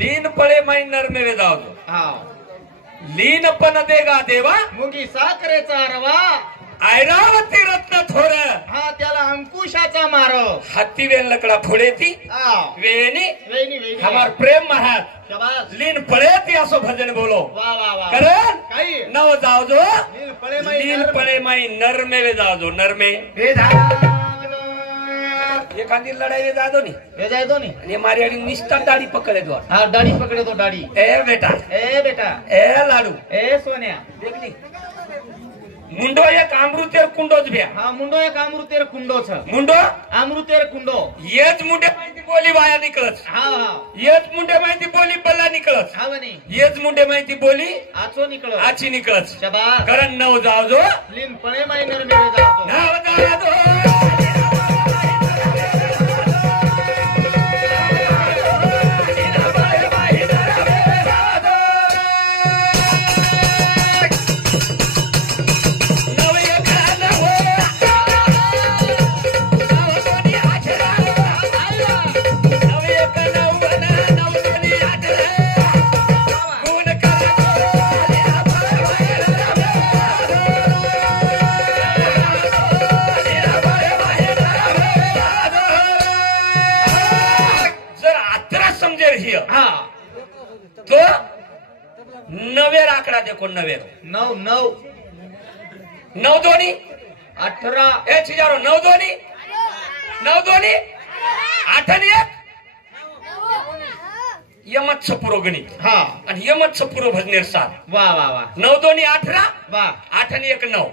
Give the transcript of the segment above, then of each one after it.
लीन पळे माई नरमेवे जावजो लीन पण देगा देवा मुगी साखरेचा रवा ऐरावती रत्न थोर हा त्याला अंकुशाचा मार हत्ती वेन लकड़ा फोड़े थी वेनी वेनी वेनी हमार प्रेम महाराज शाबाश लीन पळे थी असो भजन बोलो वाह वाह वाह करण काही नव जावजो लीन पळे माई नरमेवे जावजो नरमे एखादी लड़ाई जादो नहीं हे जायतो नी आणि मारी आडी निष्ठा दाढी पकडे दो हा दाढी पकडे तो दाढी ए बेटा ए लाडू ए सोन्या देखली मुंडो एक अमृतेर कुंडोच भ्या हा मुंडो एक अमृतेर कुंडो छ मुंडो अमृतेर कुंडो येच मुंडे माहिती बोली वाया निकळत हा हा येच मुंडे माहिती बोली बल्ला निकळत हा बनी येच मुंडे माहिती बोली आचो निकळ आची निकळत शाबाश करण नव जावजो लीन पळे माई नरमेवे जावजो नव जावजो तो नवेर आकडा देखो नवेर नौ नौ नौ दोनी 18 ए छिजारो नौ दोनी 8 आणि 1 यमत छपुरो गणित हा आणि यमत छपुरो भजनेर 7 वाह वाह वाह 9 दोनी 18 वाह 8 आणि 1 9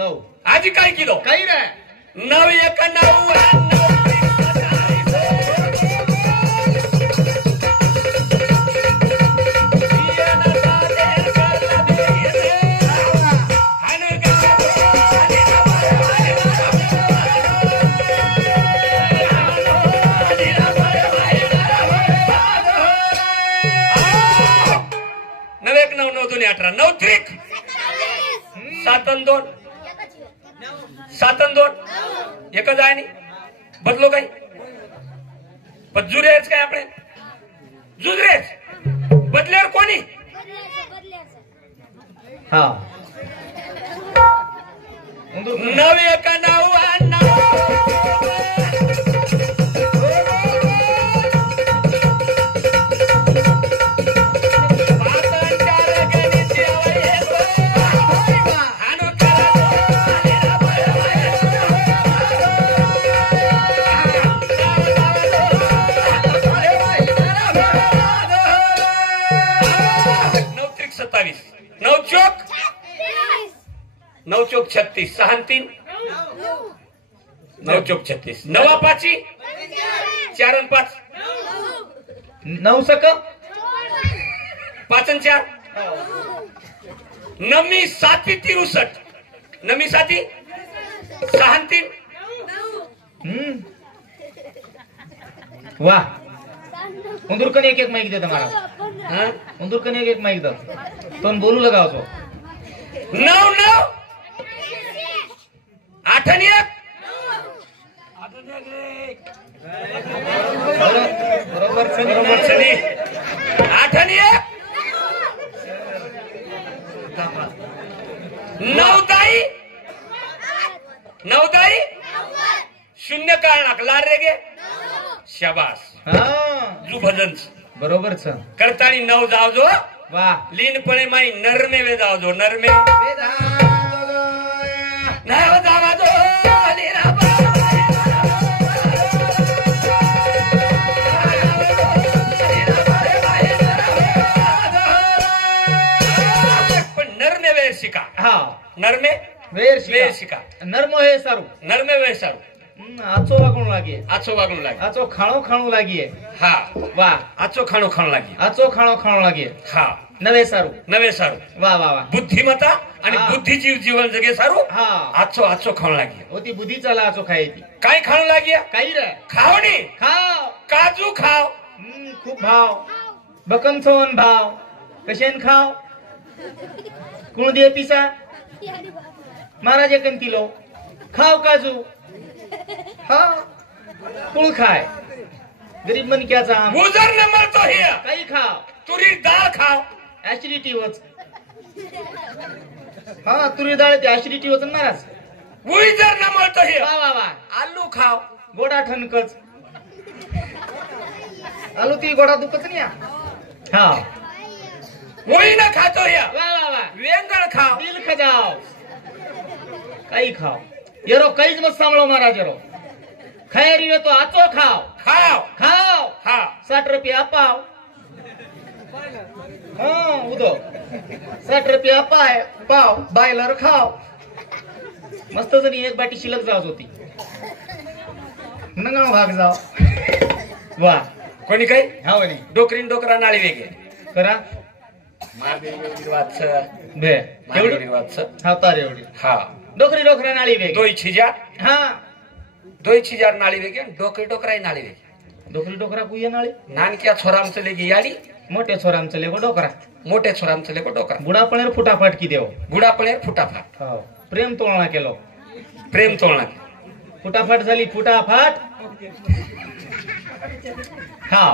9 आजी काय कीदो काही रे 9 1 9 18 9 त्रिक 7 आणि 2 7 आणि 2 एकच आहे नाही बदलो काही पण जुरेच काय आपण जुजरेच बदल्यावर कोणी हा 9 1 9 9 चौक 36 6 आणि 3 9 चौक 36 9 पाची 4 आणि 5 9 सक 5 आणि 4 नमी 7 63 नमी 7 6 आणि 3 वाह उंदुरकन एक माइक दे तुम्हारा उंदुरकन एक माइक दो तो बोलू लगाओ तो 9 9 8 आणि 1 बरोबर छनी 8 आणि 1 9 दाई 9 दाई 0 काढ लार रे गे शाबास जू भजन बरोबर छ करतानी 9 जावजो वाह लीन पळे माई नरमे वे जावजो नरमे नव जावजो लीना पण नरमे वे शिका हा नरमे वेर शिका नरमो हे सारू नरमे वे सारू आचो वागणू लागे आचो खाणो लागिए हा वाह आचो खाणो लागी आचो खाणो लागे हा नवे सारू वाह वाह वाह बुद्धिमत्ता आणि बुद्धिजीव जीवन जगे सारू हा आचो खाणो लागी होती बुद्धी चला आचो खायची काय खाणो लागी काही रे खावणी खाव काजू खाव खूप भाव बकनसोन भाव कशेन खाव कोण दे पिसा महाराज एकन किलो खाव काजू हा कुळ खाय गरीब मनक्याचा आम गुजर न मरतो हे काही खाव तुरी डाळ खाव ऍसिडिटी होत हा तुरी डाळ ते ऍसिडिटी होत महाराज गुजर न मरतो हे वा वा वा आलू खाव गोडा ठणकच आलू ती गोडा दुखत नाही हा वही न खातो हे वा वा वा वेंगण खाव दिल खजाव काही खाव येरो काहीच मत सांभाळो महाराज येरो खैरी तो आचो खाव खाव खाव हा 60 रुपया पाव हा उदो 60 रुपया पाव बायलर खाव मस्त जणी एक बाटी शिल्लक जावत होती नंगा भाग जाव वा कोणी काही हा वनी डोकरीन डोकरा नाळी वेगे करा मागेली वाच बे मागेली एवढी वाच हा तार एवढी हा डोकरी डोकरा नाळी वेग दोई छिजा हा दोई छिजार नाळी वेगे डोकरी डोकराई नाळी वेगे डोकरी डोकरा कुया नाळी नानक्या छोरामचं लेगी याडी मोठ्या छोरांचं लेगो डोकरा मोठ्या छोरामचं लेको डोकरा बुडापणेर फुटाफाट की देव बुडापणे फुटाफाट हो प्रेम तोळणा केलो प्रेम तोळणा फुटाफाट झाली फुटाफाट हा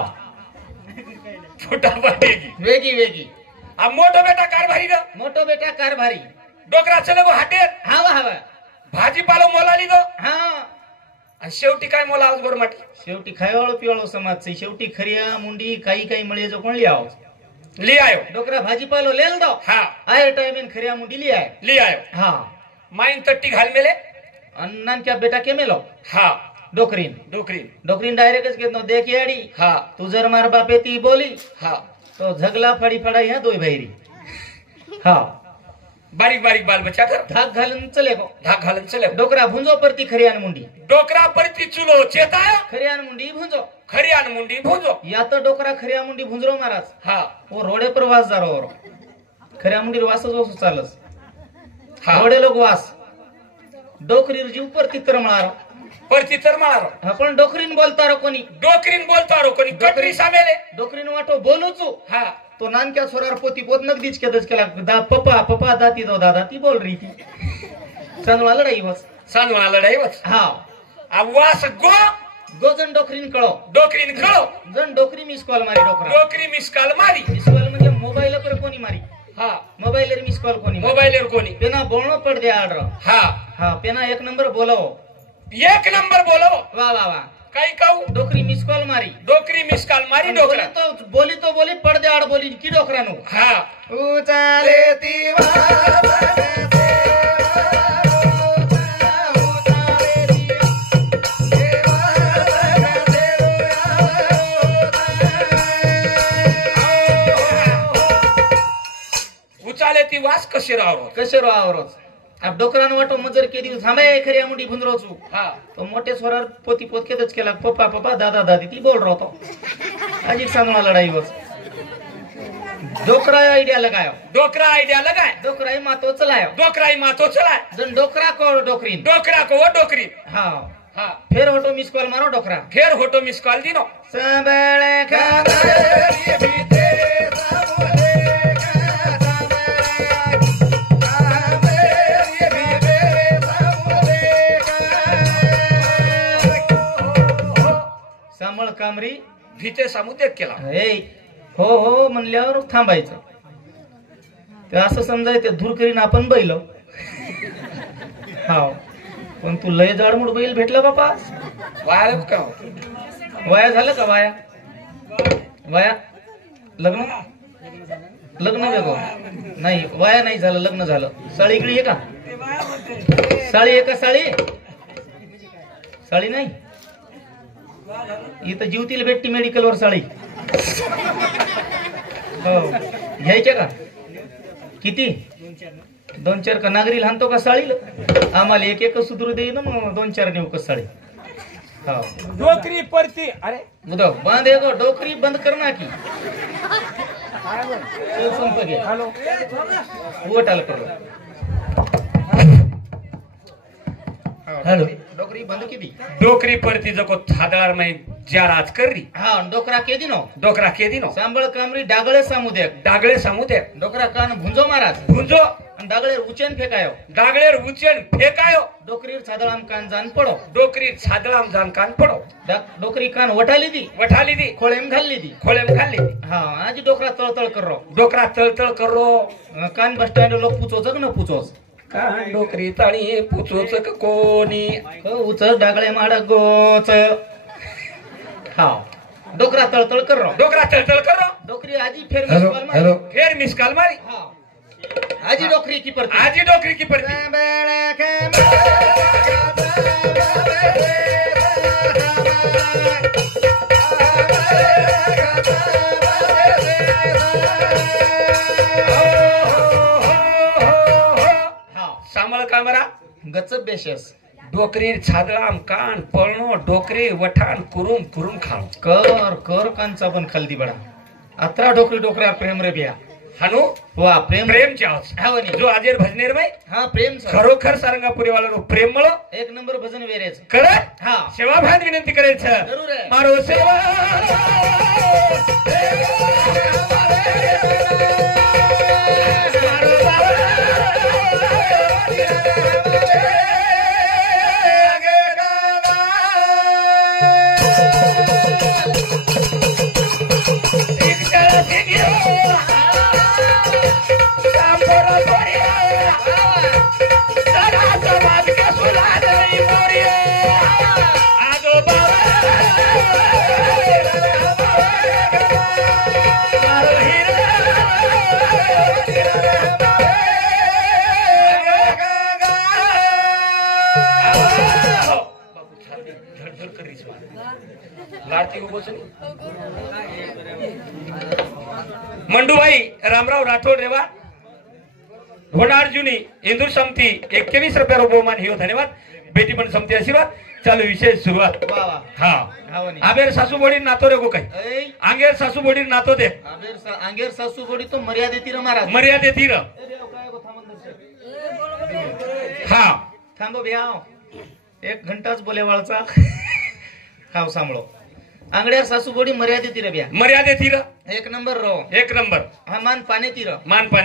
फुटाफाट लेगी वेगी वेगी आ मोठो बेटा कारभारी ग मोठो बेटा कारभारी डोकरा चले गो हाटेर हवा हवा भाजीपालो मोलाली गो हा आणि शेवटी काय मोला आज गोरमाटी शेवटी खायवाळो पिवाळो समाजचे शेवटी खरिया मुंडी काही काही मळे जो कोण लिहाव ली आयो डोकरा भाजीपालो लेल दो हा आय टाइमेन खरिया मुंडी लिहाय ली आयो हा माइन तट्टी घाल मेले अन्नान क्या बेटा के मेलो हा डोकरीन डोकरी डोकरीन डायरेक्टच घेत नो देख याडी हा तू जर मार बापे ती बोली हा तो झगला फडी फडा ह्या दोय भैरी हा बारीक बारीक बाल बच्चा कर धाक घालून चले गो धाक घालून चले डोकरा भुंजो परती खरियान मुंडी डोकरा परती चुलो चेतायो खरियान मुंडी भुंजो खरियान मुंडी भोजो या तो डोकरा खरिया मुंडी भुंजरो महाराज हा वो रोडे पर वास जारो खरिया मुंडी वासच वास चालस हा रोडे लोक वास डोकरी जीव परती तरमळारो परती तर मारो आपण डोकरीन बोलतारो कोणी डोकरीन बोलतारो कोणी कटरी सामेले डोकरीन वाटो बोलूचू हा तो नानक्या सोरार पोती पोत नगदीच केदच केला दा पप्पा पप्पा दाती दो दादा ती बोल रही थी चांदवा लढाई बस सांगून लढाई वच हा वास गो गोजन डोकरीन कळो डोकरीन कळो जण डोकरी मिस कॉल मारी डोकरा डोकरी मिस कॉल मारी मिस कॉल म्हणजे मोबाईल पर कोणी मारी हा मोबाईल मिस कॉल कोणी मोबाईल कोणी पेना बोलणं पड दे आर्डर हा हा पेना एक नंबर बोलावो एक नंबर बोलो वा वा वा काही कहू डोकरी मिस कॉल मारी डोकरी मिस कॉल मारी डोकरा बोली तो बोली पडदे आड बोली की डोकरा नो हा उचाले ती उचाले ती वास कशी राहो कसे रो आवरोज अब डोकरान वाटो मजर के दिवस थांबे खरिया मुंडी भुंजरोचू हा तो मोठे स्वरार पोती पोत केदच केला पप्पा पप्पा दादा दादी ती बोल रहा तो अजीब सांगणा लढाई बस डोकरा आइडिया लगायो डोकरा आइडिया लगाए डोकरा मातो चलायो डोकरा ही मातो चलाए जन डोकरा को डोकरीन डोकरा को वो डोकरी हाँ हा फिर ऑटो मिस कॉल मारो डोकरा फिर होटो मिस कॉल दिनो सबळे खादरी भीते सांभाळ कामरी भीते सामुदेक केला हो हो म्हणल्यावर थांबायचं ते असं समजायचं धूर करीन आपण बैल हा पण तू लय जाडमूड बैल भेटला बापा वाया का वाया झालं का वाया वाया लग्न लग्न वेगो नाही वाया नाही झालं लग्न झालं साळी इकडे आहे का साळी आहे का साळी साळी नाही इथं जीवतील भेटती मेडिकल वर साळी हो घ्यायच्या का किती 2-4 का नागरी लहानतो का साळी आम्हाला एक एक सुधरू दे ना मग 2-4 नेऊ का साळी हो डोकरी परती अरे मुदा बांधे गो डोकरी बंद करना की संप घे हॅलो उठाल करो हॅलो डोकरी बंद की दी डोकरी परती जको थादळार माई ज्या राजकर्री हा डोकरा केदी नो डोकरा केदी नो सांबळ कामरी डागळे सामुदे डागळे सामुदे डोकरा कान भुंजो महाराज भुंजो आणि डागळे उचेन फेकायो डागळेर उचेन फेकायो डोकरीर छादळाम कान जान पडो डोकरी छादळाम जान कान पडो डोकरी कान वटाली दी वठाली दी खोळेम घालली दी खोळेम घालली दी हा आजी डोकरा तळतळ करो डोकरा तळतळ करो कान बस स्टँड लोक पुचोच न पुचोच कान डोकरी ताळी पुचोच का कोणी उचल डागळे माड गोच हा डोकरा तळतळ करो डोकरा तळतळ करो डोकरी आजी फेर मिस कॉल मारी फेर मिस कॉल मारी हा आजी डोकरी की परती आजी डोकरी की परती सांभाळ कामरा गचप बेशस डोकरी छादळाम कान पळणो डोकरी वठान कुरुम कुरुम खाण कर कर कांचा पण खालदी बडा अत्रा डोकरी डोकऱ्या प्रेम रे बिया हानू वा प्रेम प्रेमची आवाज हा वनी जो आजेर भजनेर बाई हा प्रेम खरोखर सारंगापुरी वाला प्रेम मळो एक नंबर भजन वेरेच कर हा सेवाभान विनंती करेल जरूर आहे मारो सेवा मंडूभाई रामराव राठोड रेवा होणार जुनी इंदूर समती 21 रुपया बहुमान हियो धन्यवाद बेटी पण समती आशीर्वाद चालू विशेष सुरुवात हा आबेर सासू बोडी नातो रे गो काही आंगेर सासू बोडी नातो दे आंगेर सासू बोडी तो मर्यादेतीर महाराज मर्यादेतीर हा थांबो भ्याव 1 घंटाच बोले वाळचा हाव सांभळो आंगड्यार सासू बोडी मर्यादेतीर ब्या मर्यादेतीर 1 नंबर रो 1 नंबर हा मान पाने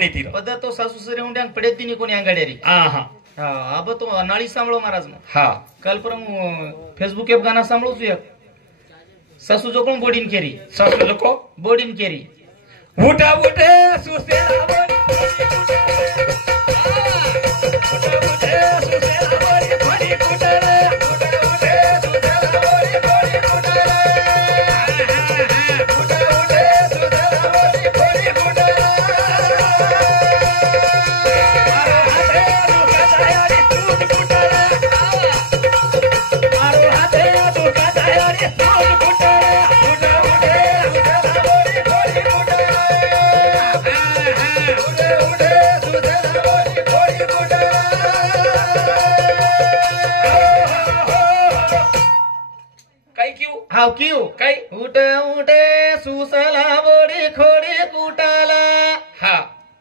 तीर पद तो सासू सरे हुंड्यान पडेत दिनी कोणी आंगड्यारी हा हा हा अब तो नाळी सांभळो महाराज हा काल परम फेसबुक एप गाना सांभळो तू एक सासू जो कोण बोडीन केरी सासू जो को बोडीन केरी उठा उठे सुसेला बोडी हाव किऊ काय उठ उठे सुसला बोडी खोडी कुटाला हा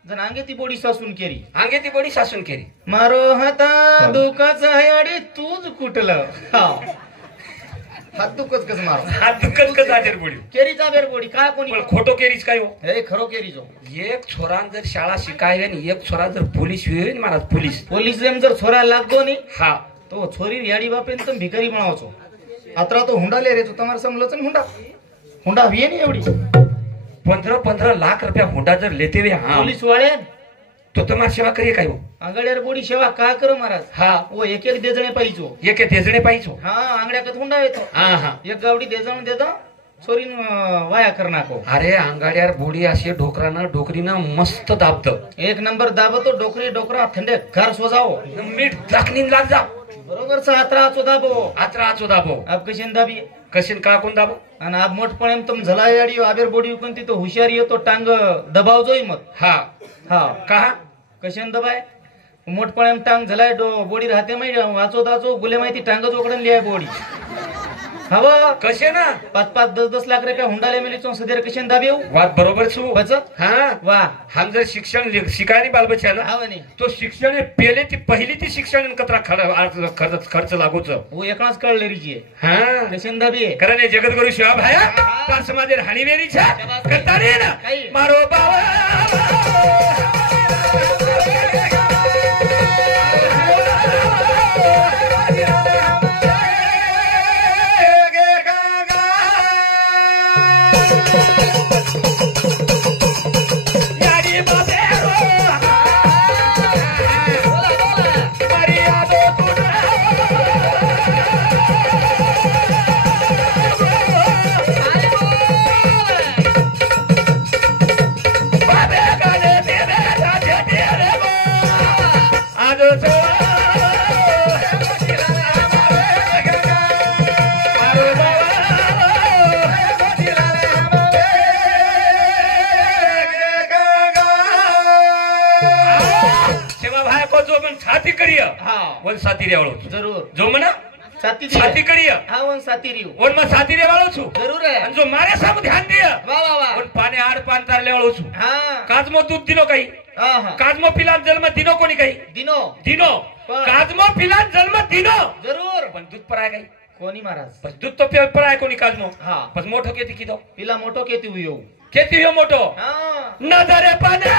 जण अंगे ती बोडी सासून केरी अंगे ती बोडी सासून केरी मारो हाता दुखाचा अडी तूच कुटलं हात दुखच कस मारो हात दुखच कस आजेर बोडी केरीचा बेर बोडी का कोणी पण खोटो केरीच काय हो हे खरो केरी जो एक छोरान जर शाळा शिकाय आणि एक छोरा जर पोलीस होईल महाराज पोलीस जर छोरा लागतो नी हा तो छोरी याडी बापेन तर भिकारी बनावचो अत्रा तो हुंडा ले रे तो तुम्हाला समलोच हुंडा हवी नाही एवढी 15 लाख रुपया हुंडा जर लेते वे हा पोलीस वाले तो तुम्हाला सेवा करिए काय हो आंगड्यार बोडी सेवा का करो महाराज हा वो एक देजणे पाहिजो एक देजणे पाहिजो हा आंगड्याकत हुंडा येतो हा हा एक गावडी देजण देतो छोरीन वाया कर नाको अरे अंगाड्यार बोडी असे डोकरीनं मस्त दाबत 1 नंबर दाबतो डोकरा थंडे घर सोजाओ मीठ दाखनीन लाग जा बरोबर सा आत्रा दाबो आप कशीन दाबी कशीन का कोण दाबो आणि आप मोठपणे तुम झलायाडी आबेर बोडी कोणती तो हुशारी येतो टांग दबाव जोई मत हा हा का कशीन दबाय मोठपणे टांग झलाय बोडी राहते माहिती वाचो गुले माहिती टांग जोकडन लिहाय बोडी हवा कसे ना 5-5, 10-10 लाख रुपया हुंडाले मिली चो सदर कशन दाबेव વાત बरोबर છું बच હા वा हम जर शिक्षण शिकायनी बाल बच्चा हावनी तो शिक्षण पहिले ती पहिली ती शिक्षण कतरा खर्च लागूच वो एकणाच कळले रीची हा कशन दाबी कारण हे जगद्गुरु शिवा भाया पार समाजेर हानिवेरी छे करता रे ना मारो बाबा वन साथी रेवाळो जरूर जो मना साथी करिय हा वन साथी रियो वन में साथी रेवाळो छु जरूर है आणि जो मारे सामु ध्यान दिय वा वा वा वन पाने आड पान तार लेवाळो छु हां काजमो दूध दिनो काही हां काजमो पिलान जन्म दिनो कोणी काही दिनो दिनो काजमो पिलान जन्म दिनो जरूर पण दूध पराय काही कोणी महाराज पण दूध तो पराय कोणी काजमो हां पण मोठो केती किदो पिला मोठो केती हुयो केती हो मोठो हां नजरे पाने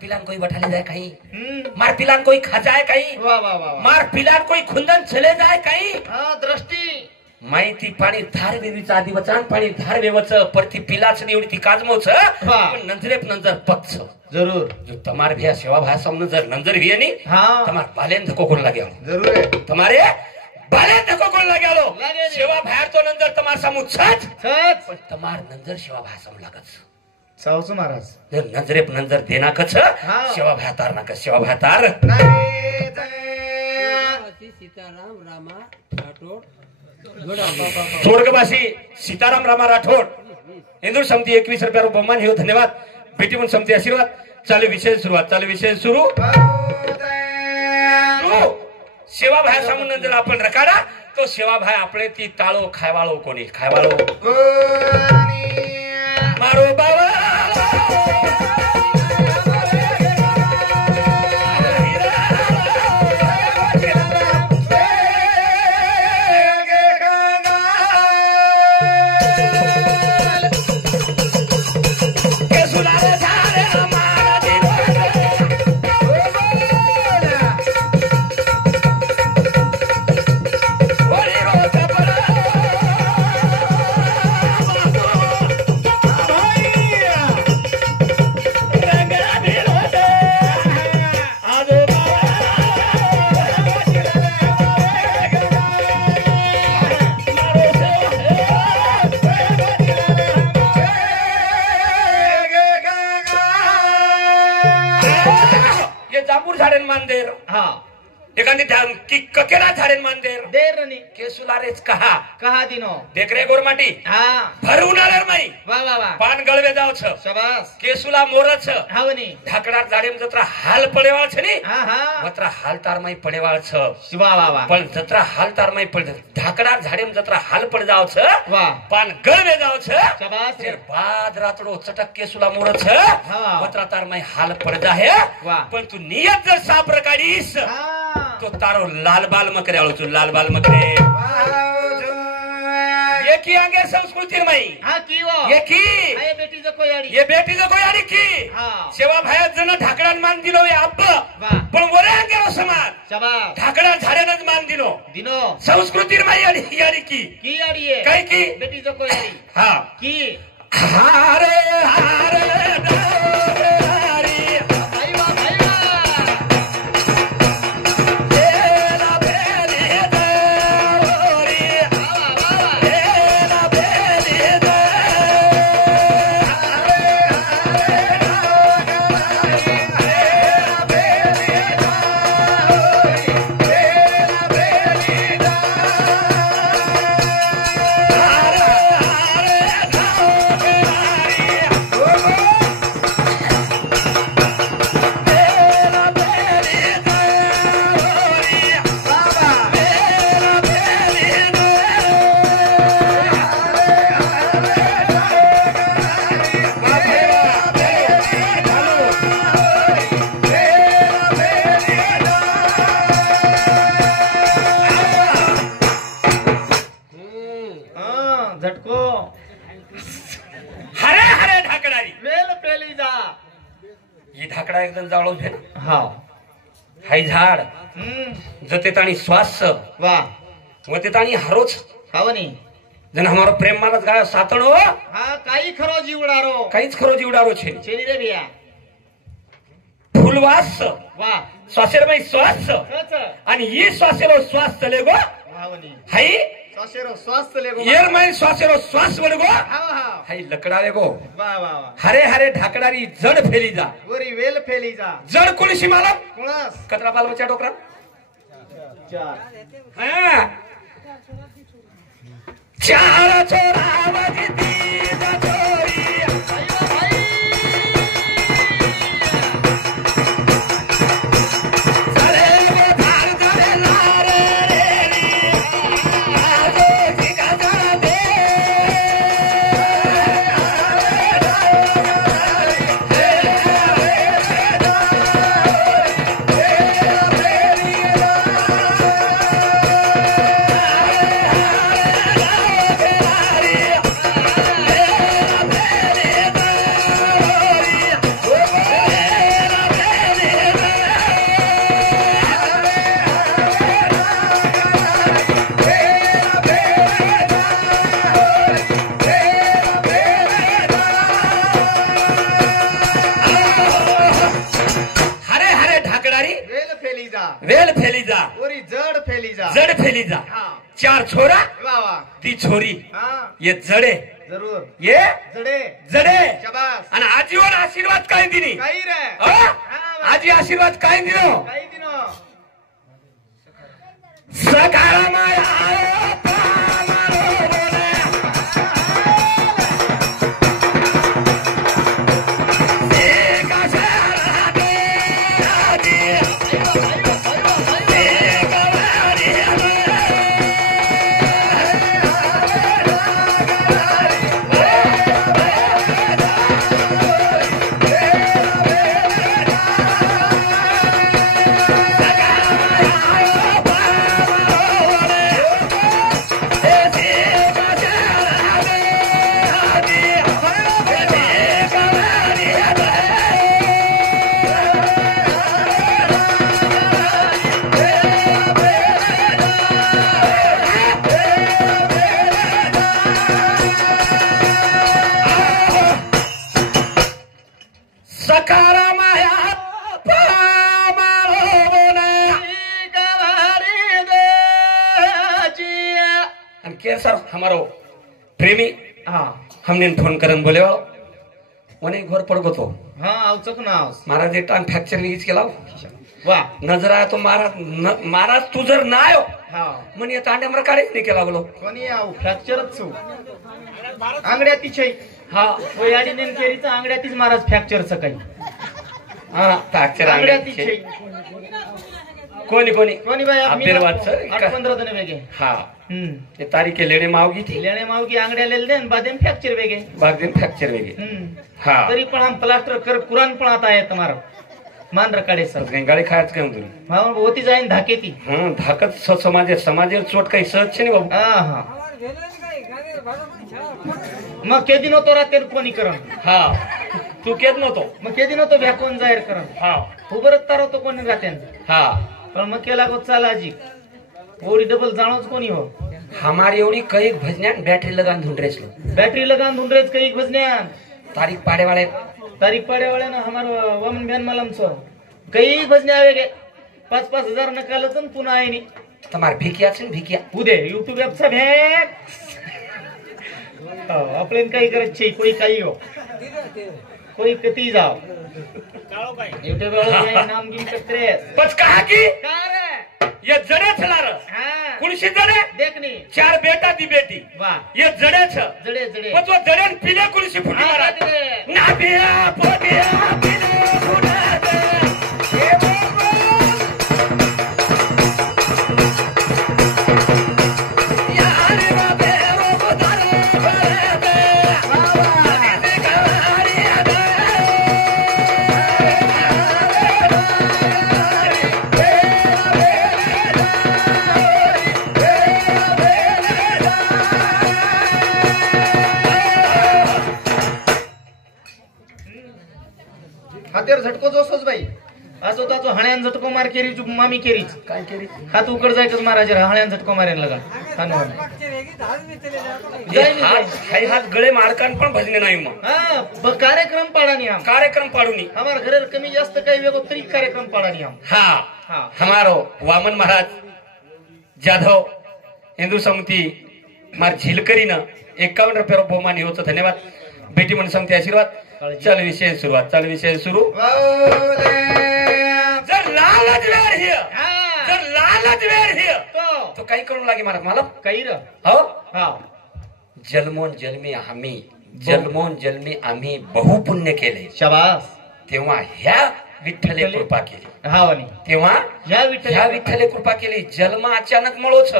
पिलान कोई बैठा जाए कहीं मार पिलान कोई खा जाए कहीं वाह वाह वाह मार पिलान कोई खुंदन चले जाए कहीं हां दृष्टी माहिती पाणी धार वेवीचा आधी वचान पाणी धार वेवच परती पिलाच एवढी ती काजमोच पण नंजरेप नंजर पक्ष जरूर जो तमार भैया सेवा भाषा में नजर नंजर भी नहीं हां तमार बालेन धको कोण लाग्या जरूर है तुम्हारे बालेन धको कोण लाग्यालो सेवा भायर तो नंजर तमार सामू छच छच पण तमार नंजर सेवा भाषा में लागत सावच महाराज जर नजरेप नंजर देना कछ सेवा भातार ना कछ सेवा भातार सीताराम रामा राठोड स्वर्गवासी सीताराम रामा राठोड इंदूर समिती 21 रुपया बहुमान हे धन्यवाद बेटी म्हणून समिती आशीर्वाद चालू विषय सुरुवात चालू विषय सुरू सेवा भाई सामून नंतर आपण रकाडा तो सेवा भाई आपले ती ताळो खायवाळो कोणी खायवाळो मारो बाबा मंदिर हाँ एखादी की ककेला झाडेन मंदिर देर रनी केसुलारेच कहा कहा दिनो देख रे गोरमाटी हाँ भरून आलर माई वाह वाह वाह पान गळवे जाव छ शाबाश केसुला मोरच हावनी ढाकड़ा झाडेम जत्रा हाल पडेवाळ छ नी हाँ हाँ जत्रा हाल तार माई पडेवाळ छ वाह वाह वाह पण जत्रा हाल तार माई पडे ढाकड़ा झाडेम जत्रा हाल पड जाव छ वाह पान गळवे जाव छ शाबाश फिर बाद रातडो चटक केसुला मोरच छ हाँ जत्रा तार माई हाल पड जाहे वाह पण तू नियत जर साप रकाडीस हाँ तो तारो लाल बाल मकरे आलो तू लाल बाल मकरे ये की आगे संस्कृती माई हाँ की वो ये की ये बेटी जो कोई आड़ी ये बेटी जो कोई आड़ी की हाँ सेवा भाया जन ढाकडान मान दिलो ये अब वाह पण वरे आगे समाज शाबाश ढाकडा झाड्यानच मान दिलो दिनो संस्कृती माई आड़ी की आड़ी है काय की बेटी जो कोई आड़ी हाँ की हारे हारे हारे झाडा एकदम जाळो घे ना हा हाय झाड हम्म जते ताणी श्वास वा व ते ताणी हरोच खावनी जन हमारो प्रेम मानत गाय सातणो हा काही खरो जीवडारो काहीच खरो जीवडारो छे छेनी रे बिया फुलवास वा श्वासेर बाई श्वास खच आणि ही श्वासेरो श्वास चले गो भावनी हाई स्वासेरो स्वास्थ्य लेगो येर माई श्वासेरो श्वास बन गो हा हा हाई लकडाले गो वा वा वा हरे हरे ढाकडारी जड फेली जा वरी वेल फेली जा जड कुणशी मालक कुणास कतरा बाल बच्चा डोकरा चार हा चार छोरा बजती छोरी वेल फेली जा वरी जड फेली जा जड फेली जा हा चार छोरा वा वा ती छोरी हा ये जडे जरूर ये जडे जडे शाबास आणि आजीवर आशीर्वाद काय दिनी काही रे आजी आशीर्वाद काय दिनो काही दिनो सकारामाय सर हमारो प्रेमी हा हमने फोन करन बोले मने घर पडगो तो हा आवचक नाव महाराज एक टाइम फ्रॅक्चर नीच केला वा नजर आया तो महाराज तू जर ना आयो हा म्हणे या तांड्या मर काढे नाही केला बोलो कोणी आव फ्रॅक्चरच छु आंगड्यातीच हा होय आणि नेमकेरीचा आंगड्यातीच महाराज फ्रॅक्चरचं काही हा फ्रॅक्चर आंगड्यातीच कोणी कोणी कोणी बाई आशीर्वाद सर 8-15 जण वेगे हा ते तारीखे लेणे मावगी थी लेणे मावगी आंगड्या लेल देन बादेन फ्रॅक्चर वेगे बागदेन फ्रॅक्चर वेगे हा तरी पण हम प्लास्टर कर कुरान पण आता आहे तुम्हारा मान रकाडे सर गाडी खायच काय तुम्ही हा होती जाईन धाकेती धाकत समाजेर चोट काही सहज छे बाबू हा हा मग केदी नव्हतो रात्री कोणी करन हा तू केत नव्हतो मग केदी नव्हतो भ्याकोन जाहीर करन हा उबरत तार होतो कोणी रात्यान हा पण मग केला गो चाला जी ओरी डबल जाणोच कोणी हो हमारी एवढी कई भजन्यान बॅटरी लगान ढूंढरेस लो बॅटरी लगान ढूंढरेच कई भजन्यान तारीख पाड़े वाले ना हमारो वमन बहन मलम छो कई भजने आवेगे 5-5 हजार नकालत पुन्हा आहे नी तुम्हार भिकिया छे भिकिया उदे YouTube ॲप चा भेट आपले काही करत छे कोई काही हो कोई कती जाओ YouTube वाले नाम गिन कत्रे पच कहा की का रे ये जड़े छलार हां कुणशी जड़े देखनी 4 बेटा दी बेटी वाह ये जड़े छ जड़े पच वो जड़े पीले कुणशी फुटी मारा ना बिया पोदिया पीले फुटा दे ये बोल यार बाबे रो बदारे करे दे बाबा दे कहारिया दे हातेर झटको जोसोच बाई असो ताचो हण्यान झटको मार केरी चुप मामी केरी काय केली हात उकड जायकच महाराज हण्यान झटको मारेन लगा हानवन हाय हात गळे मारकान पण भजने नाही मग हां कार्यक्रम पाडानी हम कार्यक्रम पाडूनी हमार घरे कमी जास्त काही वेगो तरी कार्यक्रम पाडानी हम हाँ हमारो वामन महाराज जाधव हिंदू समिति मार झिलकरी न 51 रुपये बहुमानी होतं धन्यवाद बेटी मन समिति आशीर्वाद चल विषय सुरुवात चल विषय सुरू जर लालच वेळ हिय जर लालच वेळ हिय तो काही करून लागे महाराज मला काही र हो हा जन्मोन जन्मी आम्ही बहुपुण्य केले शाबास तेव्हा ह्या विठ्ठले कृपा केली हावनी तेव्हा ह्या विठ्ठले कृपा केली जन्म अचानक मळोच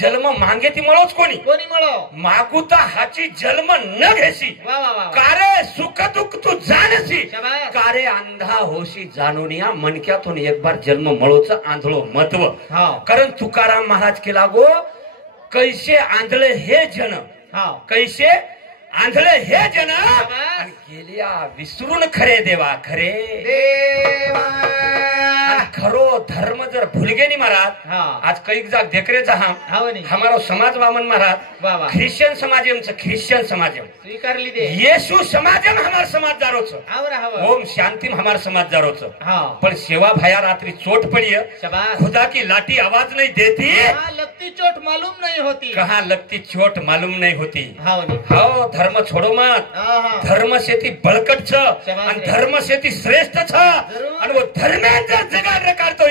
जन्म मागे ती मळोच कोणी मळो मागुता हाची जन्म न घेशी कारे सुख दुःख तू जानसी कारे अंधा होशी जाणूनिया मनक्यातून एक बार जन्म मळोच आंधळो महत्व कारण तुकाराम महाराज केला गो कैसे आंधळे हे जन कैसे आंधळे हे जन आणि गेल्या विसरून खरे देवा खरे खरो धर्म जर भूलगेनी महाराज आज कैक जाग देखरेचा हमारो समाज वामन महाराज ख्रिश्चन समाजम ख्रिश्चन समाजम स्वीकारली दे येशू समाजम हमार समाजदारोच ओम शांतिम हमार समाजदारोच पण सेवा भया रात्रि चोट पड़ी खुदा की लाठी आवाज नहीं देती लगती चोट मालूम नहीं होती कहाँ लगती चोट मालूम नहीं होती हाँ धर्म छोड़ो मत धर्म से ती बळकट छ आणि धर्म से ती श्रेष्ठ छ आणि वो धर्मेंद्र जगात काढतो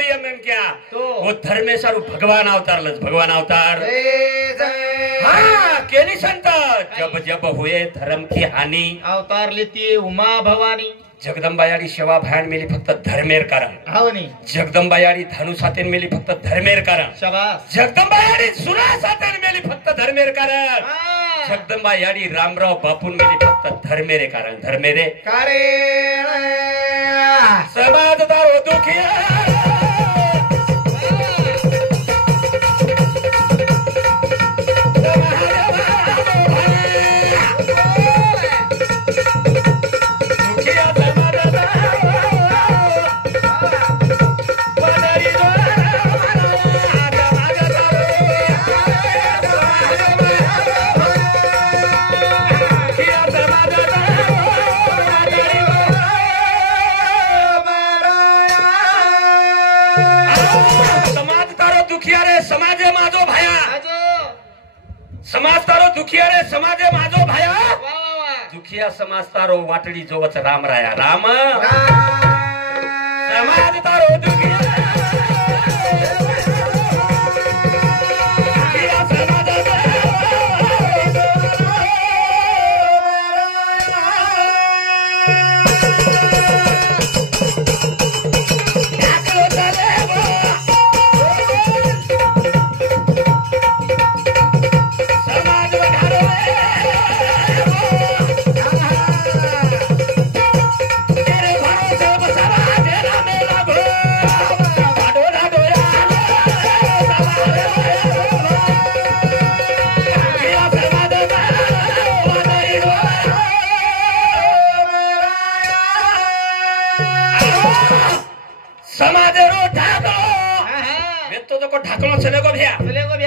क्या वो धर्मेशारू भगवान अवतार हाँ केली संत जब जब हुए धर्म की हानी अवतार लेती उमा भवानी जगदंबायाडी सेवा भयान मेली फक्त धर्मेर कारण जगदंबायाडी धनु सातेन मेली फक्त धर्मेर कारण जगदंबायाडी सुरा सातेन मेली फक्त धर्मेर कारण जगदंबायाडी रामराव बापून मेली फक्त धर्मेरे कारण धर्मेरे समाजदार दुखिया दुखिया रे समाजे माझो भाया दुखिया समाज तारो वाटडी जोवच राम राया राम समाज तारो दुखिया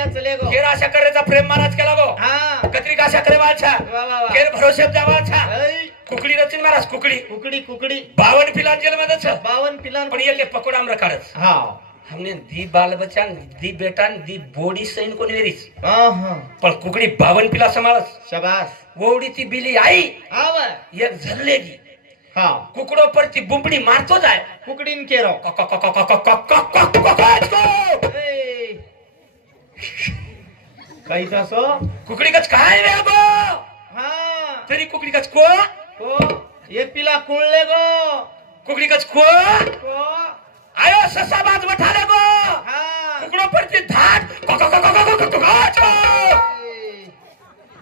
चलेगो केर आशा करेचा प्रेम महाराज केला गो कत्रिक आशा करे वालछा केर भरोसे जावालछा कुकड़ी रचिन महाराज कुकड़ी 52 पिलान जेल में छ 52 पिलान पण ये पकोडाम रखाडच हमने दी बाल बच्चा दी बेटा दी बोडी सैन को नेरीस पण कुकड़ी 52 पिला संभाळस शाबास वोडी ती बिली आई एक झल्लेगी कुकड़ो पर ती बुंबड़ी मारतो जाए कुकड़ीन केरो कैसा सो कुकड़ी कच काय रे गो तेरी कुकड़ी कच को ये पिला कौन ले गो कुकड़ी कच को आयो ससा बाज बैठा ले गो कुकड़ो पर ती धाट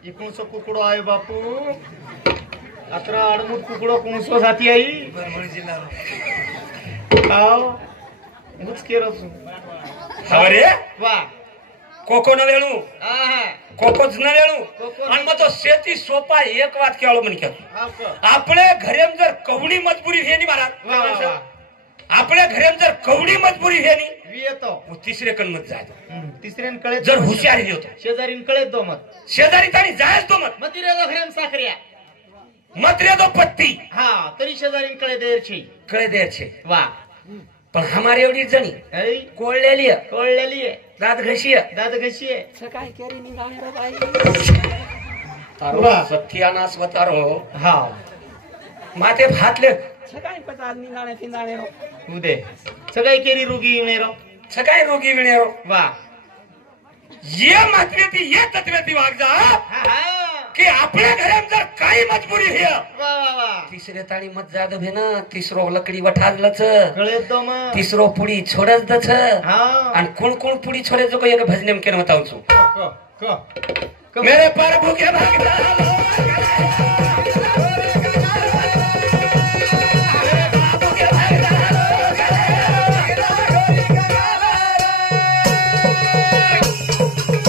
ये कौन सो कुकड़ो आयो बापू अतरा अडमुट कुकड़ो कौन सो जाती आई आओ मुझ के रसू अरे वाह कोको न वेणू कोकोच न वेणू आणि मग तो शेती सोपा एक वात केवळ म्हण के आपले घरेम जर कवडी मजबुरी हे नी महाराज आपल्या घरात जर कवडी मजबुरी हे नाही येतो तिसरे कणमत जाय तिसऱ्यान कळे जर हुशारी होतो शेजारीन कळेत दो मत शेजारी ताणी जायच तो मत मग तिला घरात साखऱ्या मत रे दो पत्ती हा तरी शेजारीन कळे द्यायची कळे द्यायचे वा पण हमारे एवढी जणी ऐ, कोळलेली आहे, कळलेली आहे दात घशी आहे. दात कशी आहे सकाळी केरी निघाली रे बाई. तारो वाह. सत्यानाश वतारो हा माथे फाटले सकाळी पचास निघाले पिंदाळे रो. उदे सगळी केरी रुगी मेरो सकाळी रोगी विणेरो वा ये मात्रेती ये तत्वेती वाग जा हा हा की आपल्या घरात जर काही मजबुरी हे वा वा वा तिसरे ताणी मत जाद भेन तिसरो लकडी वठाजलच कळेत दो मग तिसरो पुडी छोडच दच हा आणि कोण कोण पुडी छोडे जो एक भजनेम केन बताऊं छु क मेरे पर भूखे भागता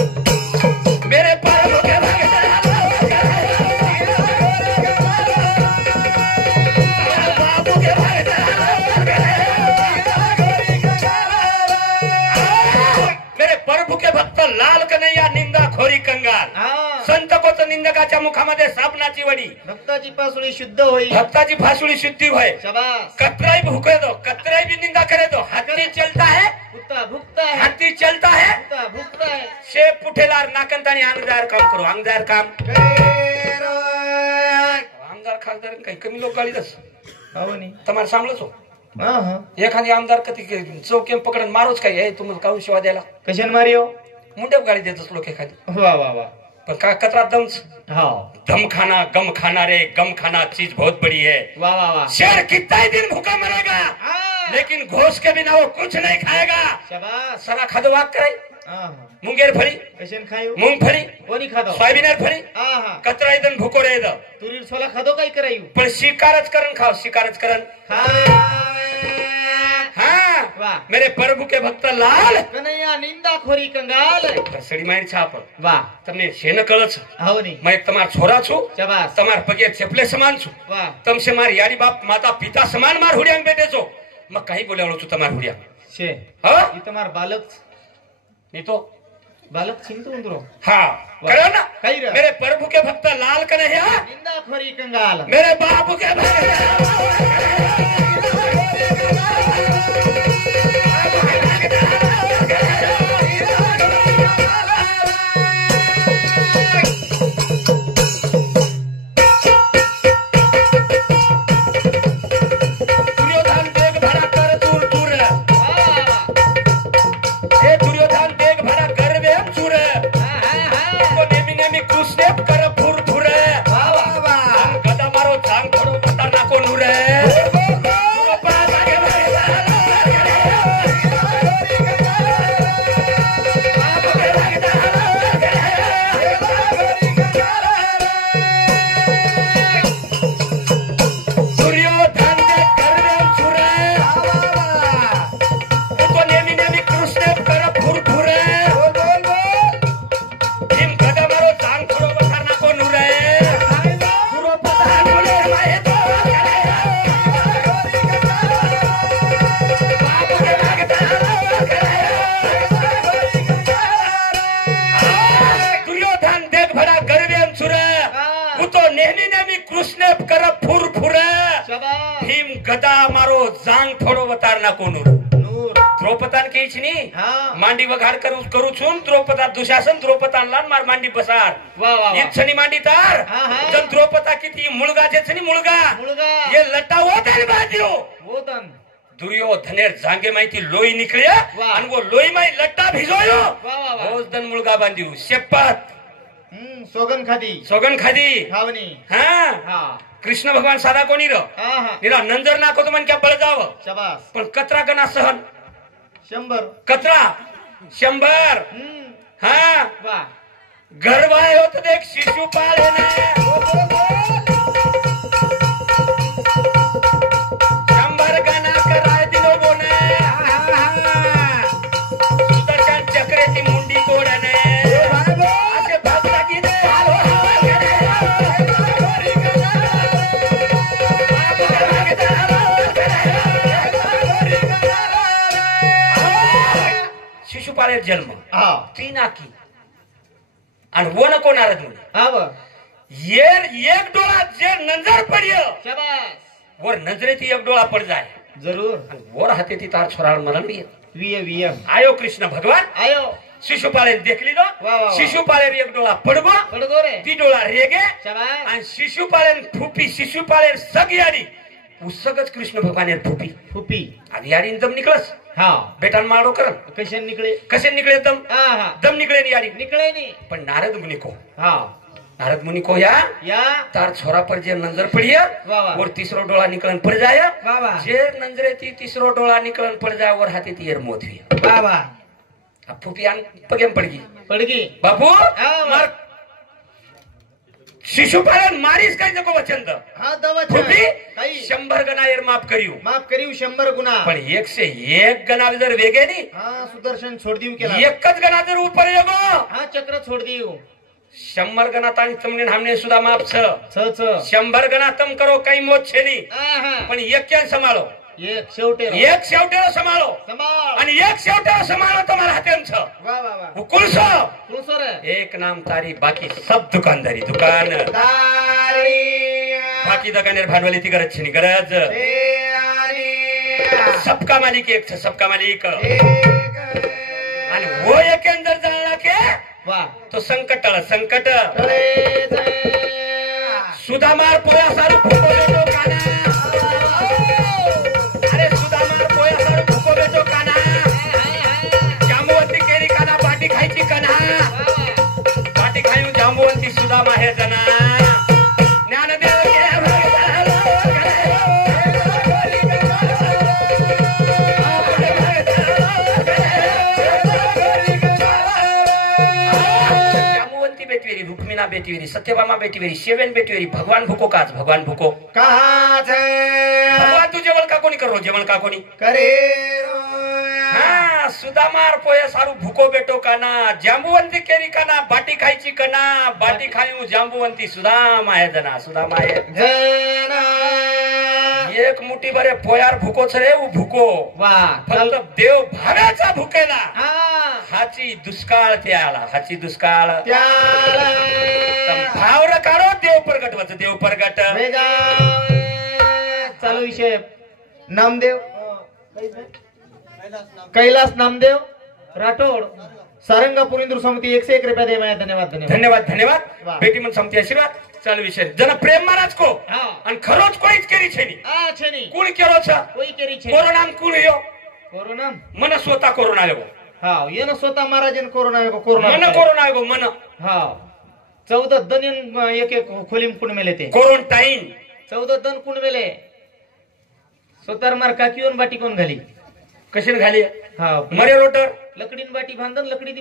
मेरे पर भूखे मेरे प्रभू के भक्त लाल कन्हैया निंदा खोरी कंगाल हा संत कोच निंदकाच्या मुखामध्ये साबणाची वडी भक्ताची पासुळी शुद्ध होई भक्ताची फासुड़ी शुद्धि भय शाबास कतराई भूखे दो कतराई भी निंदा करे दो हाथी चलता है कुत्ता भुकता है हाथी चलता है कुत्ता भुकता है शेप पुठेलार नाकंतानी अंगदार काम करो अंगदार काम आमदार खासदार काही कमी लोक गाळीतच आवनी तुम्हाला सांगलो छो हा हा एखादी आमदार कधी चौकेम पकडून मारोच काही आहे तुम्हाला काऊन शिवा द्यायला कशान मारियो मुंड्याप गाडी देतच लोक एखादी वा वा वा पण का कतरा दमच हा दम खाना गम खाना रे गम खाना चीज बहुत बड़ी है वा वा वा शेर कितना ही दिन भूखा मरेगा हा लेकिन घोष के बिना वो कुछ नहीं खाएगा शाबास सना खादो वाक कराई हा हा मुंगेर फरी कशान खायो मूंगफली कोणी खादो सोयाबीनेर फरी हा हा कतरा ही दिन भूको रे द तुरीर सोला खादो काय करायू पण शिकारच करण खाओ शिकारच करण हाँ वाह मेरे प्रभु के भक्त लाल कन्हैया निंदा खोरी कंगाल સડી મારી છાપ વાહ તમને શેને કળ છે આવની मैं एक તમાર છોરા છું શાબાશ તમાર પગે ચેપલે સમાન છું વાહ તમસે માર યારી બાપ માતા પિતા સમાન માર હુડિયાંગ બેઠે છો मैं કઈ બોલાવણો છું તમાર હુડિયા છે હા ઈ તમાર બાલક नहीं तो बालक चिंतू उंदरो हाँ करो ना कही रहा मेरे प्रभु के भक्त लाल कन्हैया निंदा खोरी कंगाल मेरे बाबू के भक्त मांडी वघार करू छून द्रौपदा दुशासन द्रौपदाला मार मांडी पसार वा वा इच्छनी मांडी तार जन द्रौपदा किती मुलगा जेचनी मुलगा ये लट्टा होत आहे बाजू होतन दुर्योधनेर जांगे माहिती लोई निकळ्या आणि वो लोई माई लट्टा भिजोयो रोज दन मुलगा बांधियो शपथ सोगन खादी खावनी हा कृष्ण भगवान साधा कोणी र निरा नंजर नाको तो मन क्या बळ जाव शाबास पण कतरा गणा सहन 100 कचरा 100 हाँ वाह गरबाए हो तो देख शिशुपाल है ना 100 गाना कराए दिलो बोने सुदर्शन चक्रे की मुंडी कोड ने आसे भक्ता की हालो शिशुपाळे जन्म हा तीन आकी आणि वन को नारद मुनी हा ब येर एक डोळा जे नजर पडियो शाबास वर नजरेती एक डोळा पड जाय जरूर आणि वर हाते ती तार छोराळ मला नाही वीएम आयो कृष्ण भगवान आयो शिशुपाळे देखली लो वा, वा. शिशुपाळे एक डोळा पडगो पडगो रे ती डोळा रेगे शाबास आणि शिशुपाळे फुपी शिशुपाळे सगयाडी उसगच कृष्ण भगवान फुपी फुपी अब याडी दम निकलस हा बेटा मारो कर कशन निकळे कसे निकले दम हा हा दम निकले नहीं याडी निकळे नी पण नारद मुनि को हा नारद मुनि को या या तार छोरा पर जे नजर पड़िए वाह, वाह. और तीसरो डोळा निकलन पड़ जाए वाह, वाह. जे नजरे थी तीसरो डोळा निकलन पड़ जाए और हाथी ती एर मोत हुई बाबा अब फुपियान पगेम पड़ गई पडगी बापू वाह. मार शिशुपालन मारीस काय नको वचन द हा दवा फुपी काही 100 गणा एर माफ करियो माफ करीव 100 गुना पण 101 गणा जर वेगे नी हा सुदर्शन छोड देऊ केला एकच गणा जर ऊपर येगो हा चक्र छोड देऊ 100 गणा ताणी तमने हमने सुद्धा माफ छ छ छ 100 गणा तम करो काही मोत छेनी हा पण एक क्या संभाळो एक शेवटे एक शेवटेरो संभाळो संभाळ आणि एक शेवटेरो संभाळो तुम्हाला हातेम छ वा वा वा कुलसो कुलसो रे एक नाम तारी बाकी सब दुकानदारी दुकान तारी बाकी दुकानेर भांडवली ती गरज छेनी गरज सबका मालिक एक छ सबका मालिक आणि वो एक अंदर जाणला के वा तो संकट संकट तळे सुदामार पोया सारू फुको बेटो काना अरे सुदामार पोया सारू फुको बेटो काना जांबुवंती केरी काना बाटी खायची कना बाटी खायू जांबुवंती सुदामा हे जना ज्ञानदेव के भगतालो जांबुवंती बेटवेरी रुक्मिणा बेटवेरी सत्यभामा बेटवेरी शेवेन बेटवेरी भगवान भुको काच भगवान भुको कहा छे भगवान तू जेवण का कोणी करो जेवण का कोणी करे हा सुदामार पोया सारू भुको बेटो काना जांबुवंती केरी काना बाटी खायची कना बाटी खायू जांबुवंती सुदामा आहे जना सुदामा आहे जना एक मुठी बरे पोयार भुकोच रे उ भुको वा फक्त देव भाव्याचा भुकेला हा हाची दुष्काळ ते आला हाची दुष्काळ त्याला भाव र काढो देव प्रगट वच देव प्रगट वेगा चालू विषय नामदेव कैलास नामदेव राठोड सारंगापूर इंदूर समिती 101 रुपया दे माया धन्यवाद धन्यवाद धन्यवाद धन्यवाद वाह. बेटी मन समती आशीर्वाद चालू विषय जन प्रेम महाराज को हा आणि खरोच कोणीच केरी छेनी आ छेनी कुण केलो छ कोई केरी छे कोरोना कुण यो कोरोना मन स्वतः कोरोना आयो हा येन स्वतः महाराजन कोरोना को कोरोना मन कोरोना आयो मन हा 14 दन एक एक खोलीम कुण मेले ते क्वारंटाइन 14 दन कुण मेले स्वतः मार काकीवन बाटी कोण घाली कशी घाली हा मरे रोटर लकडीन बाटी बांधन लकडी